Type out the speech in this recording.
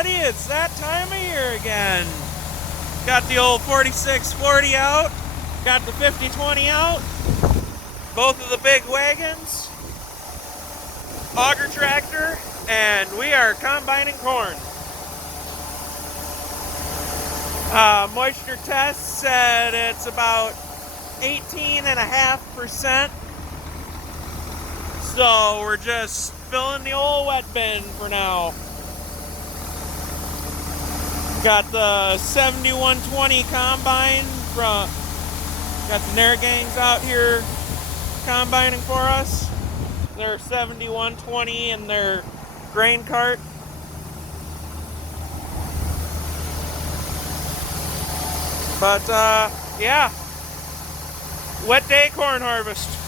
everybody, it's that time of year again. Got the old 4640 out, got the 5020 out, both of the big wagons, auger tractor, and we are combining corn. Moisture test said it's about 18.5%. So we're just filling the old wet bin for now. Got the 7120 combine got the Narragangs out here combining for us. Their 7120 and their grain cart. But yeah, wet day corn harvest.